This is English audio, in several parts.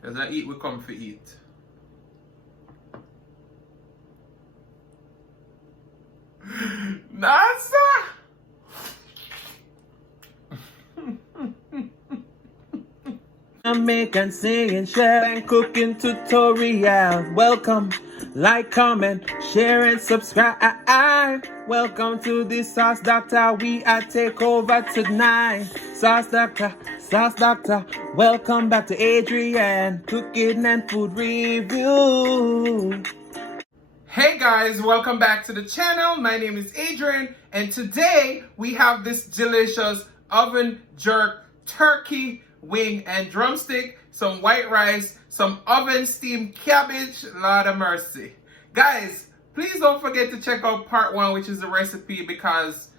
Because I eat, we come for eat. NASA! Jamaican Singing Chef and cooking tutorial. Welcome, like, comment, share and subscribe. Welcome to the Sauce Dackta. We are take over tonight. Sauce Dackta. Welcome back to Adrian, cooking and food review. Hey guys, welcome back to the channel. My name is Adrian, and today we have this delicious oven jerk turkey wing and drumstick, some white rice, some oven steamed cabbage. Lord of mercy. Guys, please don't forget to check out part 1, which is the recipe, because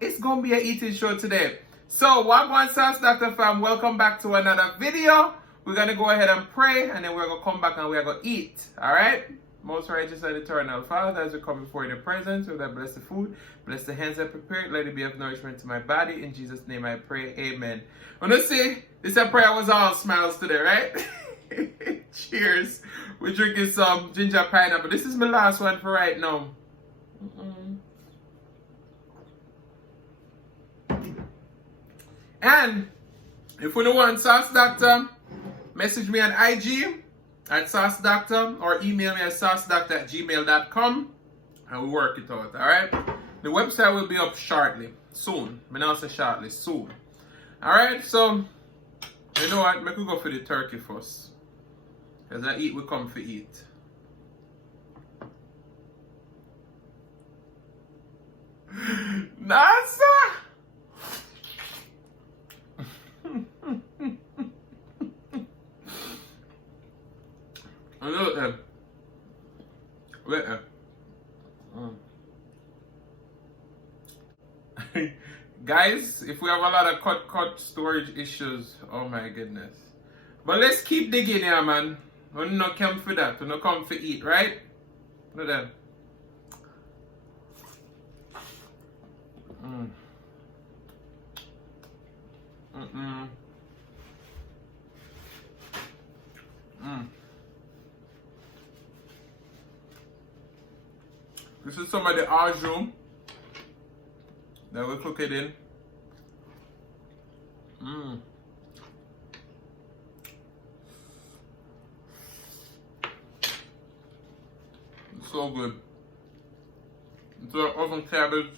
it's gonna be an eating show today. So, Gwaan Sauce Dackta fam, welcome back to another video. We're gonna go ahead and pray, and then we're gonna come back and we're gonna eat. Alright? Most righteous and eternal Father, as we come before in your presence, with that bless the food, bless the hands that prepared, let it be of nourishment to my body. In Jesus' name I pray, amen. When I say this prayer was all smiles today, right? Cheers. We're drinking some ginger pineapple. This is my last one for right now. And if you don't want Sauce Dackta, message me on IG at Sauce Dackta or email me at saucedackta@gmail.com and we'll work it out, alright? The website will be up shortly, soon. I now say shortly, soon. Alright, so, you know what? Make we go for the turkey first. Because I eat, we come for eat. NASA! Look at Guys, if we have a lot of cut storage issues, oh my goodness. But let's keep digging here, man. We're not come for that. We're not come for eat, right? Look at This is some of the ajum that we cook it in. It's so good. It's an oven cabbage.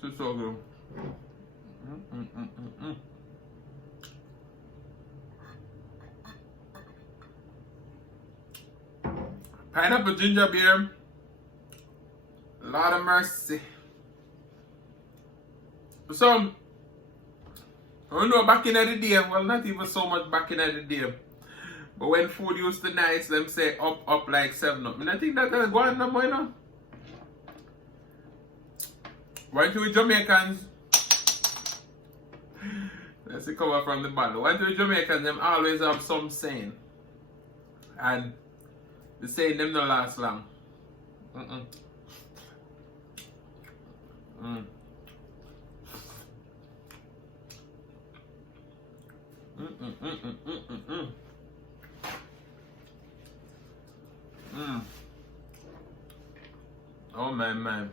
This is so good. Pineapple ginger beer. Lord of mercy. So, I don't know, back in the day, well, not even so much back in the day, but when food used to nice, them say up like 7 up. I think that that's going no more, you know. Why do we Jamaicans? Let's see cover from the bottle. Why do we Jamaicans? Them always have some saying, and the saying them don't last long. Oh man.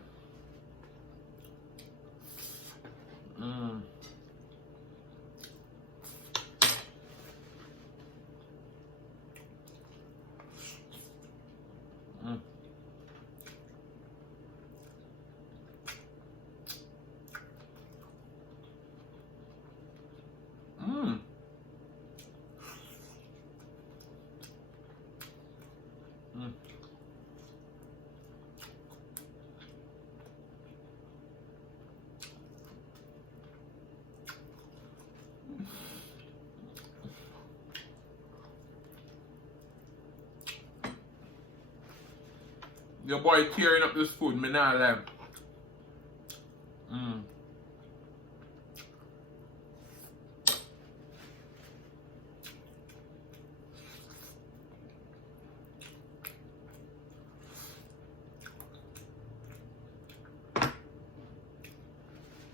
Your boy tearing up this food, me not lie.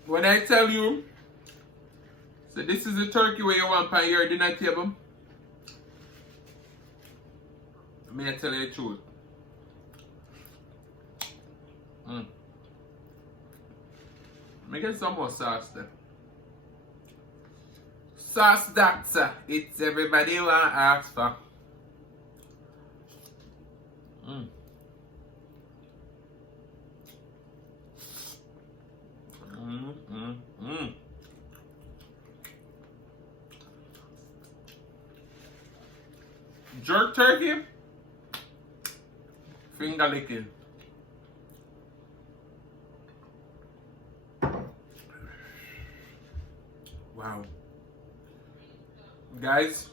When I tell you, so this is the turkey where you want on your dinner table, may I tell you the truth? Let me get some more sauce there. Sauce Dackta, it's everybody want to ask for. Jerk turkey, finger licking. Wow. Guys,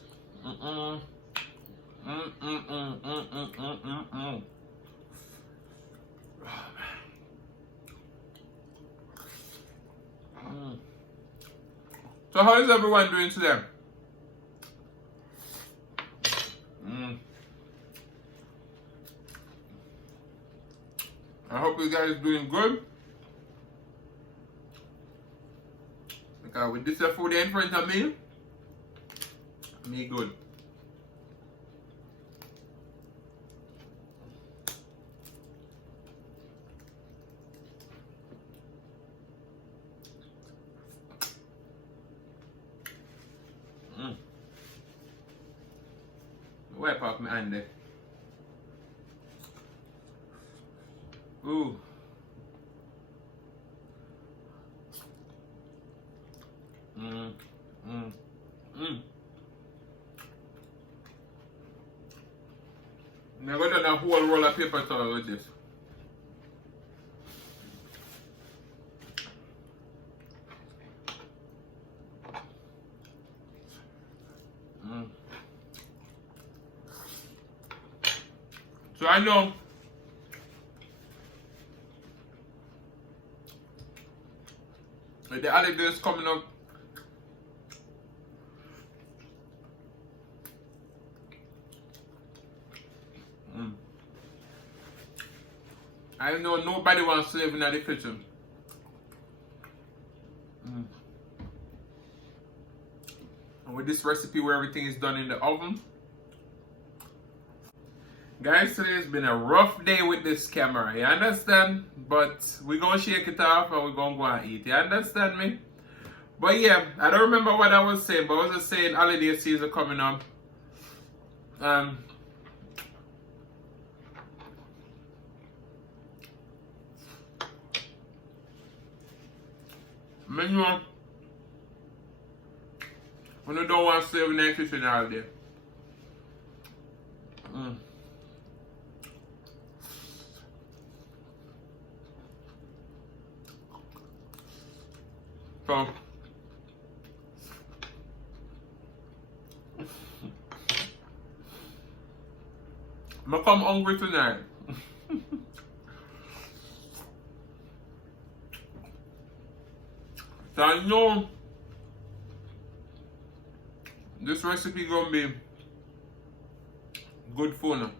So how is everyone doing today? I hope you guys doing good. Because with this food in front of me good. Wipe off my hand there. Ooh. I'm going to do a whole roll of paper towel with this. So I know with the holidays coming up, I know nobody wants to live in the kitchen. And with this recipe where everything is done in the oven. Guys, today has been a rough day with this camera, you understand? But we're gonna shake it off and we're gonna go and eat, you understand me? But yeah, I don't remember what I was saying, but I was just saying holiday season coming up. You when you don't want to stay in the kitchen all day. So I'm come hungry tonight. So I know this recipe gonna be good for now.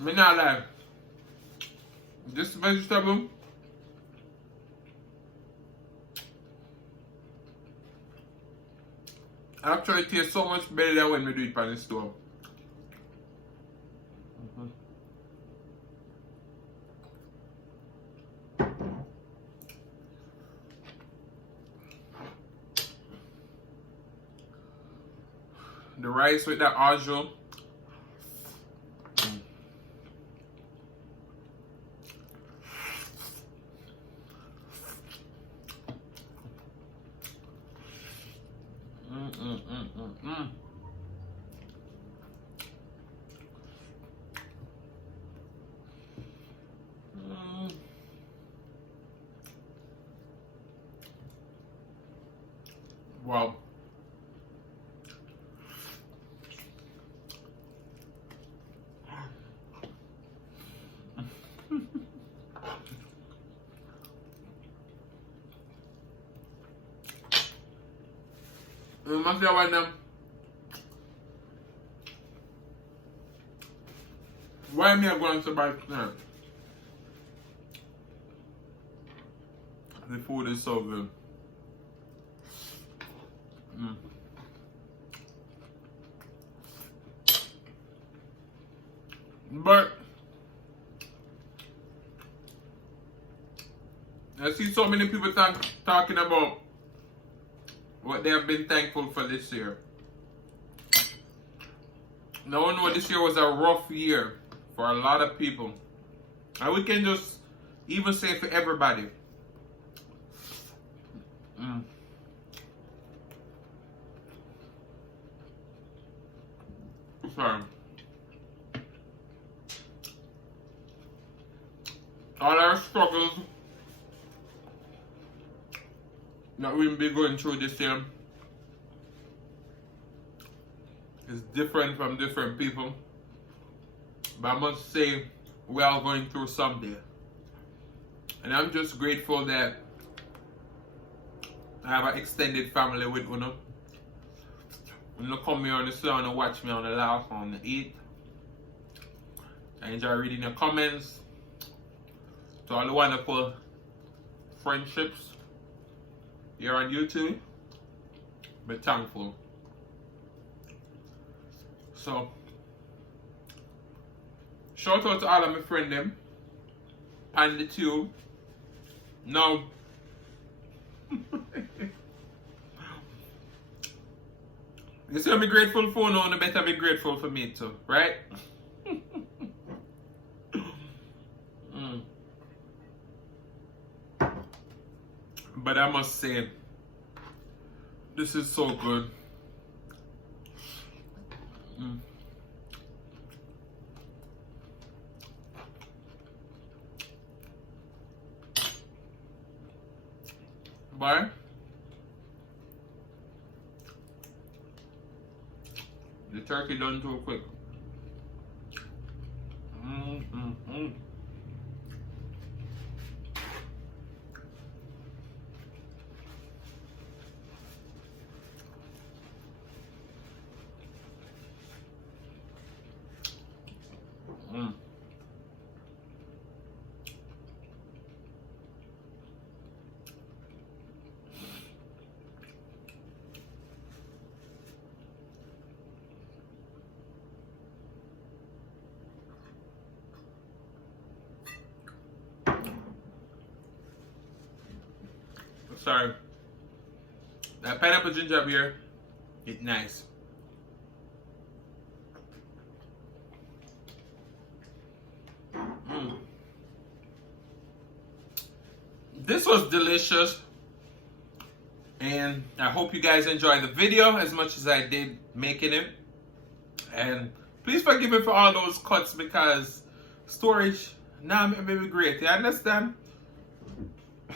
Me not lie. This vegetable actually tastes so much better than when we do it on the stove. The rice with that ajo. Wow. You must be one them. Why am I going to buy snack? The food is so good. But I see so many people talking about what they have been thankful for this year. Now I know this year was a rough year for a lot of people. And we can just even say for everybody. Sorry. All our struggles that we'll be going through this year is different from different people. But I must say, we are going through something. And I'm just grateful that I have an extended family with Uno. Uno come here on the sun and watch me on the laugh, on the eat. I enjoy reading your comments. To all the wonderful friendships here on YouTube. But thankful. So, shout out to all of my friends them and the tube. Now, you see, I'm grateful for now, and I better be grateful for me too, right? But I must say, this is so good. But the turkey done too quick. Sorry. That pineapple ginger beer, it's nice. This was delicious. And I hope you guys enjoyed the video as much as I did making it. And please forgive me for all those cuts because storage now may be great. You understand?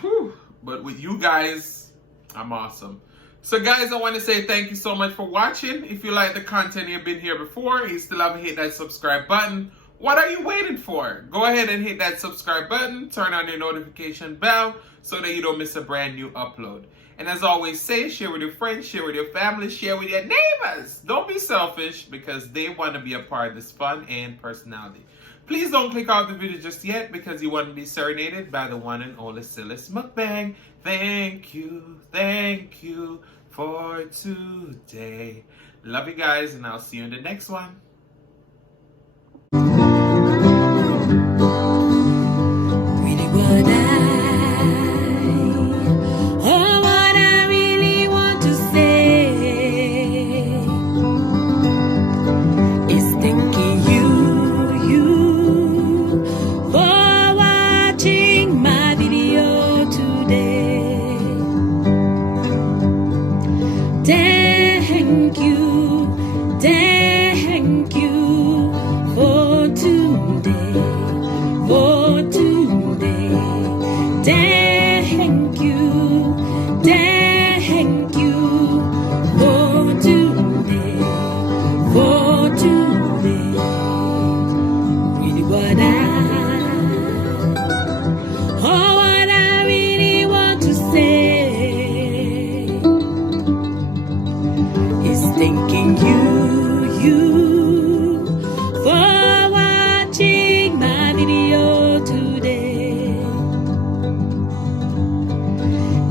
Whew. But with you guys, I'm awesome. So guys, I want to say thank you so much for watching. If you like the content, you've been here before, you still haven't hit that subscribe button, what are you waiting for? Go ahead and hit that subscribe button, turn on your notification bell so that you don't miss a brand new upload. And as always say, share with your friends, share with your family, share with your neighbors. Don't be selfish because they want to be a part of this fun and personality. Please don't click off the video just yet because you want to be serenaded by the one and only Silas Mukbang. Thank you for today. Love you guys and I'll see you in the next one. Thank you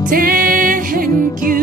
Thank you.